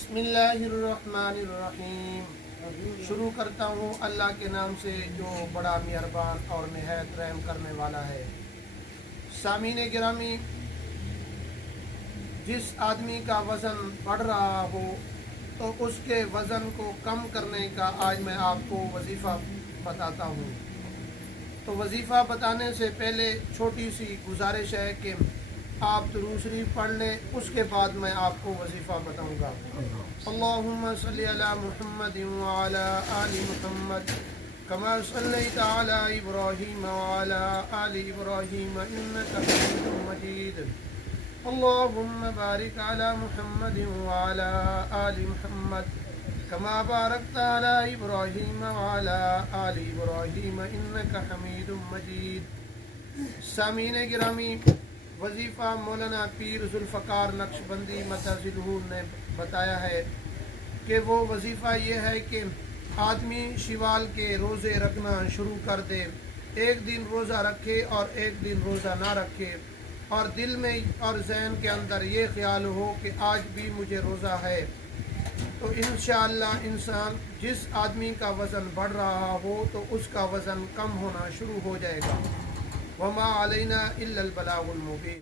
بسم اللہ الرحمن الرحیم۔ شروع کرتا ہوں اللہ کے نام سے جو بڑا مہربان اور نہایت رحم کرنے والا ہے۔ سامعین گرامی، جس آدمی کا وزن بڑھ رہا ہو تو اس کے وزن کو کم کرنے کا آج میں آپ کو وظیفہ بتاتا ہوں۔ تو وظیفہ بتانے سے پہلے چھوٹی سی گزارش ہے کہ آپ درود شریف پڑھ لیں، اس کے بعد میں آپ کو وظیفہ بتاؤں گا۔ اللہم صلی علی محمد وعلی آل محمد کما صلیت علی ابراہیم وعلی آل ابراہیم انک حمید مجید۔ اللہم بارک علی محمد وعلی آل محمد کما بارکت علی ابراہیم وعلی آل ابراہیم انک حمید مجید۔ سامعین گرامی، وظیفہ مولانا پیر ذوالفقار نقشبندی مدثرہ نے بتایا ہے کہ وہ وظیفہ یہ ہے کہ آدمی شوال کے روزے رکھنا شروع کر دے، ایک دن روزہ رکھے اور ایک دن روزہ نہ رکھے، اور دل میں اور ذہن کے اندر یہ خیال ہو کہ آج بھی مجھے روزہ ہے، تو انشاءاللہ انسان جس آدمی کا وزن بڑھ رہا ہو تو اس کا وزن کم ہونا شروع ہو جائے گا۔ وما علینا الا البلاغ المبین۔